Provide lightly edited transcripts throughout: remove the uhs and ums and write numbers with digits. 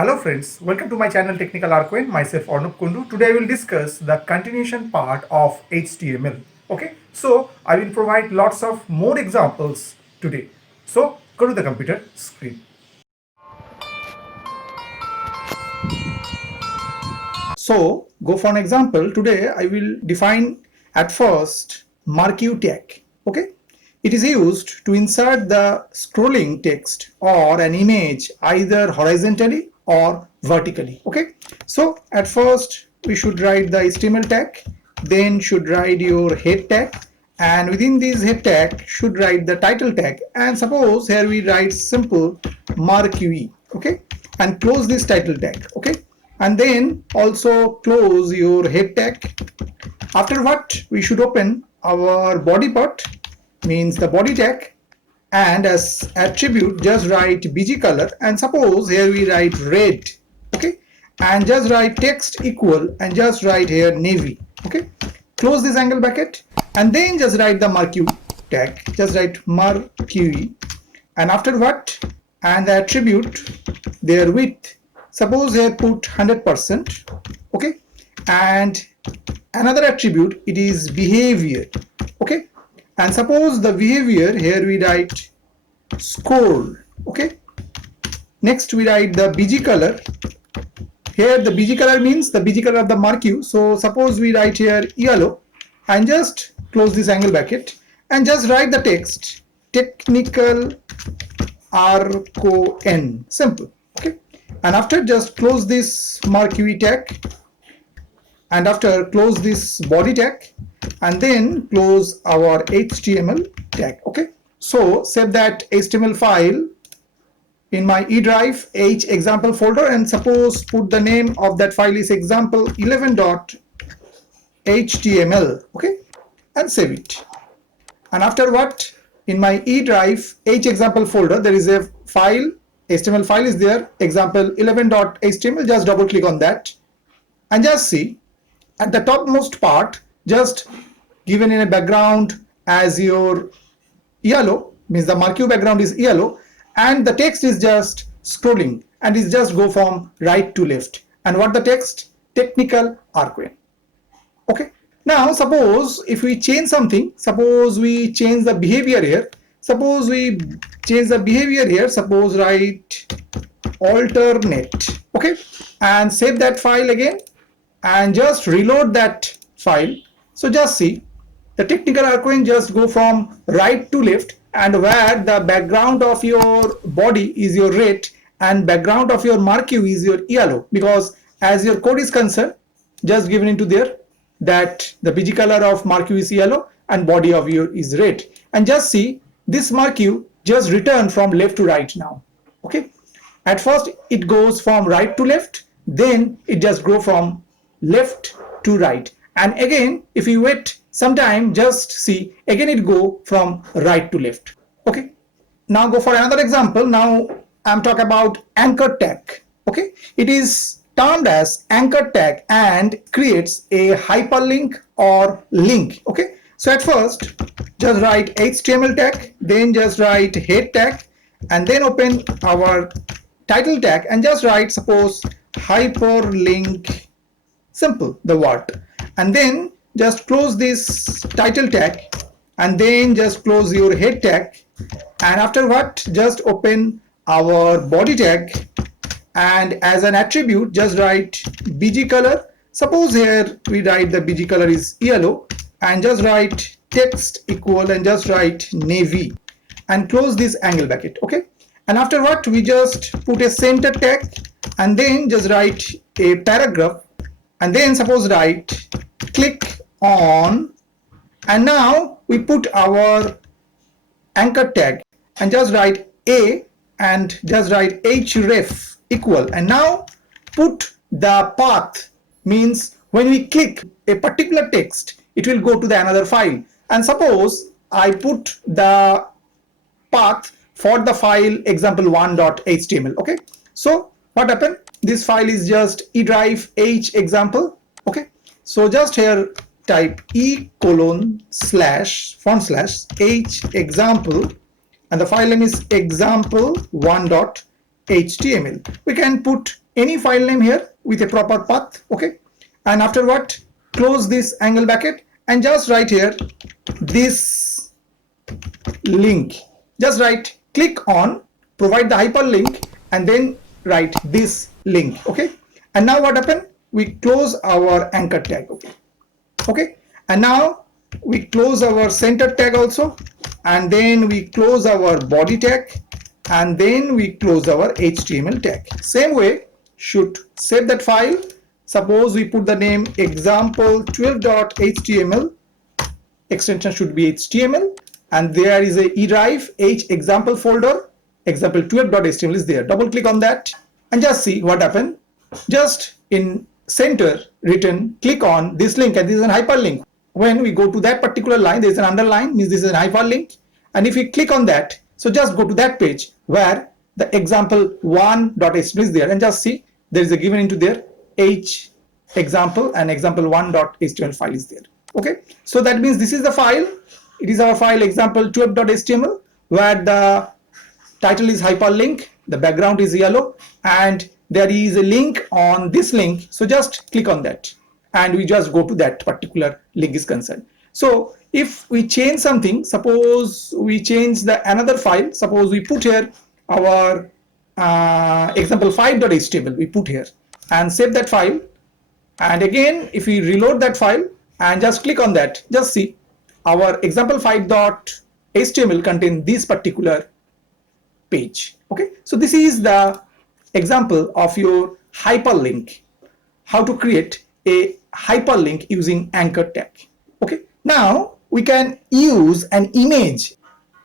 Hello friends, welcome to my channel Technical Arquin. Myself Arnab Kundu. Today I will discuss the continuation part of HTML. Okay, so I will provide lots of more examples today. So go to the computer screen. So go for an example. Today I will define at first marquee tag. Okay, it is used to insert the scrolling text or an image either horizontally or vertically. Okay, so at first we should write the HTML tag, then should write your head tag, and within this head tag should write the title tag. And suppose here we write simple marquee. Okay, and close this title tag. Okay, and then also close your head tag. After what we should open our body part, means the body tag, and as attribute just write bg color, and suppose here we write red. Okay, and just write text equal and just write here navy. Okay, close this angle bracket and then just write the marquee tag, just write marquee, and after what and the attribute their width, suppose here put 100%. Okay, and another attribute it is behavior. Okay, and suppose the behavior here we write scroll. Okay, next we write the bg color. Here the bg color means the bg color of the marquee, so suppose we write here yellow and just close this angle bracket and just write the text technical arcon, simple. Okay, and after just close this marquee tag, and after close this body tag, and then close our HTML tag. Okay, so save that HTML file in my E drive H example folder, and suppose put the name of that file is example11.html. Okay, and save it. And after what, in my E drive H example folder there is a file, HTML file is there, example11.html. just double click on that and just see at the topmost part just given in a background as your yellow, means the marquee background is yellow, and the text is just scrolling and is just go from right to left. And what the text? Technical arcon. Okay, now suppose if we change something, suppose we change the behavior here, suppose we change the behavior here, suppose write alternate. Okay, and save that file again and just reload that file. So just see the technical arcon just go from right to left, and where the background of your body is your red and background of your marquee is your yellow, because as your code is concerned just given into there that the bg color of marquee is yellow and body of your is red. And just see this marquee just return from left to right now. Okay, at first it goes from right to left, then it just go from left to right, and again if you wait some time just see again it go from right to left. Okay, now go for another example. Now I'm talking about anchor tag. Okay, it is termed as anchor tag and creates a hyperlink or link. Okay, so at first just write HTML tag, then just write head tag, and then open our title tag and just write suppose hyperlink, simple the word, and then just close this title tag and then just close your head tag, and after what just open our body tag, and as an attribute just write bg color. Suppose here we write the bg color is yellow, and just write text equal and just write navy and close this angle bracket. Okay, and after what we just put a center tag and then just write a paragraph, and then suppose write click on, and now we put our anchor tag and just write a and just write href equal, and now put the path, means when we click a particular text it will go to the another file, and suppose I put the path for the file example1.html. okay, so what happened, this file is just e drive h example. Okay, so just here type e:// h example, and the file name is example1.html. html. We can put any file name here with a proper path, okay? And after what, close this angle bracket and just write here this link. Just write, click on, provide the hyperlink, and then write this link, okay? And now what happened? We close our anchor tag, okay? And now we close our center tag also, and then we close our body tag, and then we close our HTML tag. Same way, should save that file. Suppose we put the name example12.html, extension should be HTML, and there is a E drive H example folder, example12.html is there. Double click on that and just see what happened. Just in center written, click on this link, and this is a hyperlink. When we go to that particular line, there is an underline, means this is a hyperlink. And if we click on that, so just go to that page where the example1.html is there, and just see there is a given into there H example, and example1.html file is there. Okay, so that means this is the file. It is our file example12.html, where the title is hyperlink, the background is yellow, and there is a link on this link. So just click on that, and we just go to that particular link is concerned. So if we change something, suppose we change the another file, suppose we put here our example5.html, we put here and save that file, and again if we reload that file and just click on that, just see our example5.html contain this particular page. Okay, so this is the example of your hyperlink, how to create a hyperlink using anchor tag. Okay, now we can use an image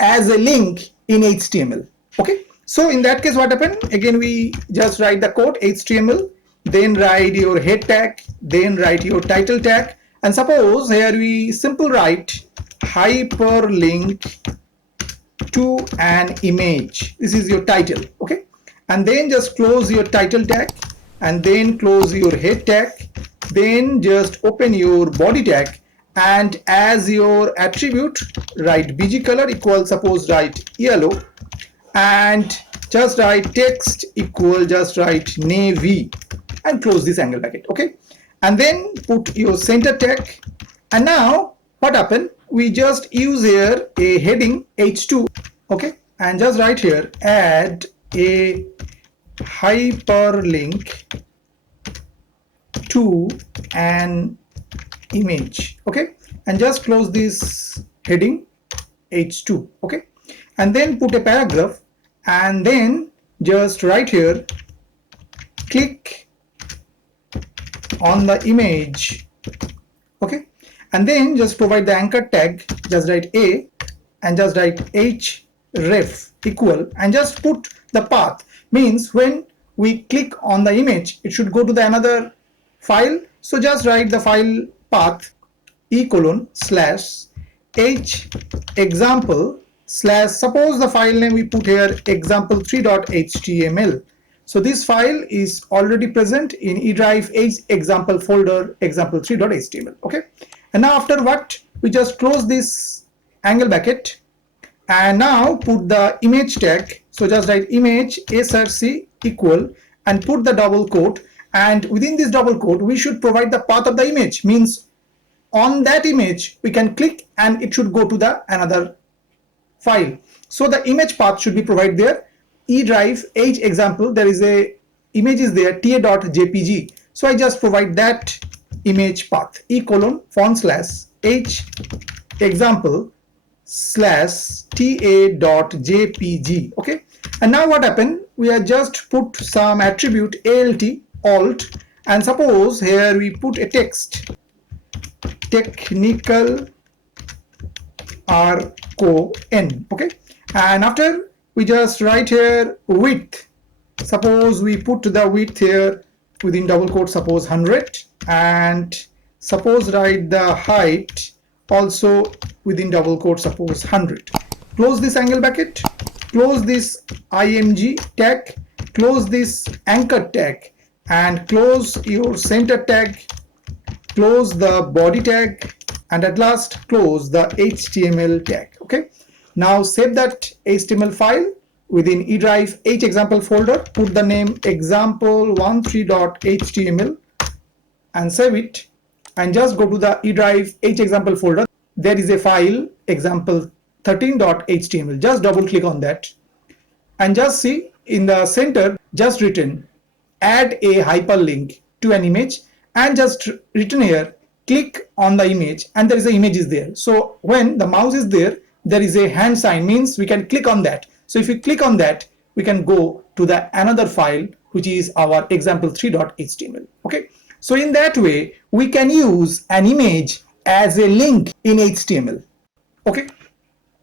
as a link in HTML. Okay, so in that case what happened, again we just write the code HTML, then write your head tag, then write your title tag, and suppose here we simple write hyperlink to an image. This is your title, okay? And then just close your title tag, and then close your head tag, then just open your body tag, and as your attribute write bg color equal, suppose write yellow, and just write text equal, just write navy, and close this angle bracket, okay? And then put your center tag, and now what happened, we just use here a heading h2, okay? And just write here add a hyperlink to an image, okay? And just close this heading h2, okay? And then put a paragraph, and then just write here click on the image, okay? And then just provide the anchor tag, just write a, and just write href equal, and just put the path, means when we click on the image it should go to the another file. So just write the file path e:/h example / suppose the file name we put here example3.html. So this file is already present in E drive H example folder example3.html, okay? And now after what, we just close this angle bracket, and now put the image tag. So just write image src equal, and put the double quote, and within this double quote we should provide the path of the image, means on that image we can click and it should go to the another file. So the image path should be provided there. E drive H example, there is a image is there ta.jpg, so I just provide that image path e:/h example /ta.jpg, okay? And now what happened, we have just put some attribute alt, and suppose here we put a text technical RCON, okay? And after we just write here width, suppose we put the width here within double quote, suppose 100, and suppose write the height also within double quote, suppose 100. Close this angle bracket, close this img tag, close this anchor tag, and close your center tag, close the body tag, and at last close the HTML tag, okay? Now save that HTML file, within eDrive H example folder, put the name example13.html and save it, and just go to the eDrive H example folder. There is a file example13.html. Just double click on that and just see in the center just written add a hyperlink to an image, and just written here click on the image, and there is an image is there. So when the mouse is there, there is a hand sign, means we can click on that. So if you click on that, we can go to the another file which is our example3.html. Okay, so in that way we can use an image as a link in HTML. Okay,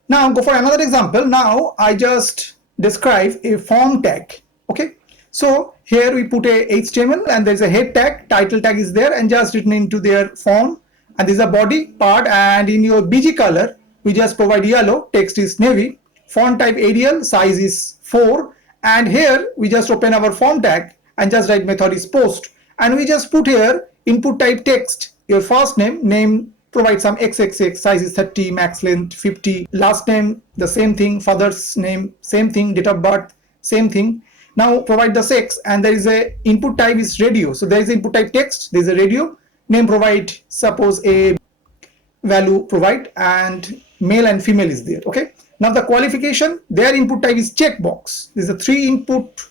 now go for another example. Now I just describe a form tag. Okay, so here we put a HTML and there's a head tag, title tag is there, and just written into their form, and there's a body part, and in your BG color we just provide yellow, text is navy, font type Arial, size is 4, and here we just open our form tag and just write method is post, and we just put here input type text, your first name provide some xxx, size is 30, max length 50, last name the same thing, father's name same thing, date of birth same thing. Now provide the sex, and there is a input type is radio, so there is input type text, there is a radio, name provide suppose a value provide, and male and female is there. Okay, now the qualification, their input type is checkbox. There's a 3 input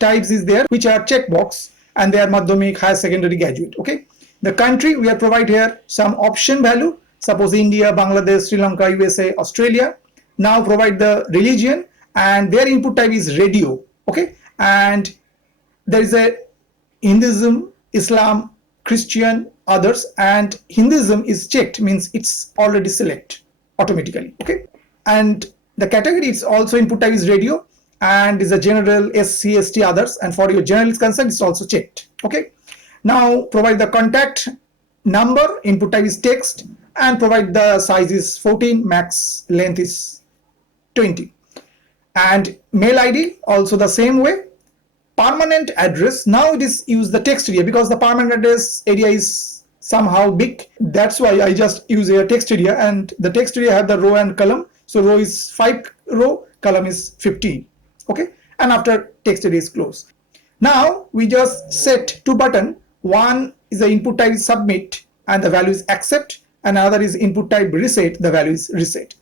types is there which are checkbox, and they are madhyamik, higher secondary, graduate. Okay, the country we have provide here some option value, suppose India, Bangladesh, Sri Lanka, USA, Australia. Now provide the religion, and their input type is radio. Okay, and there is a Hinduism, Islam, Christian, others, and Hinduism is checked, means it's already select automatically. Okay, and the category is also input type is radio, and is a general, SC, ST, others, and for your general is concerned it's also checked. Okay, now provide the contact number, input type is text, and provide the size is 14, max length is 20, and mail ID also the same way. Permanent address, now it is use the text area because the permanent address area is somehow big, that's why I just use a text area, and the text area have the row and column, so row is 5 row, column is 15. Okay, and after text area is closed. Now we just set 2 button, one is the input type is submit and the value is accept, and another is input type reset, the value is reset.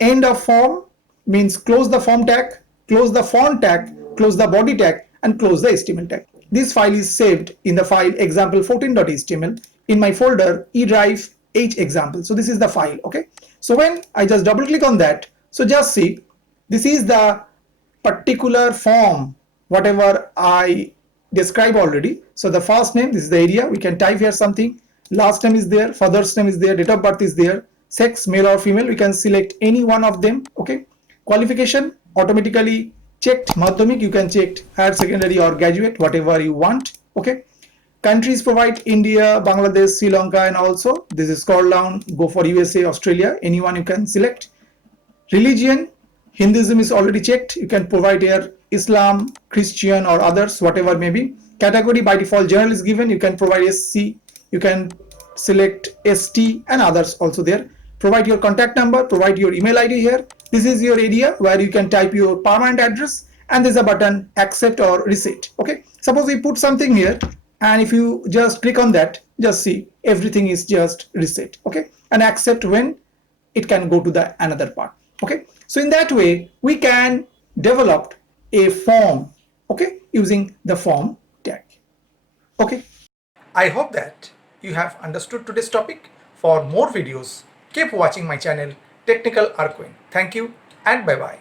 End of form means close the form tag, close the font tag, close the body tag, and close the HTML tag. This file is saved in the file example14.html in my folder eDrive H example. So this is the file. Okay, so when I just double click on that, so just see this is the particular form whatever I described already. So the first name, this is the area, we can type here something, last name is there, father's name is there, date of birth is there, sex male or female, we can select any one of them. Okay, qualification automatically checked, madhyamik you can check higher secondary or graduate, whatever you want. Okay, countries provide India, Bangladesh, Sri Lanka, and also this is scroll down, go for USA, Australia, anyone you can select. Religion, Hinduism is already checked, you can provide here Islam, Christian, or others, whatever may be. Category by default general is given, you can provide SC, you can select ST, and others also there. Provide your contact number, provide your email ID here. This is your area where you can type your permanent address, and there's a button accept or reset. Okay, suppose we put something here, and if you just click on that, just see everything is just reset. Okay, and accept when it can go to the another part. Okay, so in that way we can develop a form, okay, using the form tag. Okay, I hope that you have understood today's topic. For more videos, keep watching my channel Technical Arquin. Thank you and bye bye.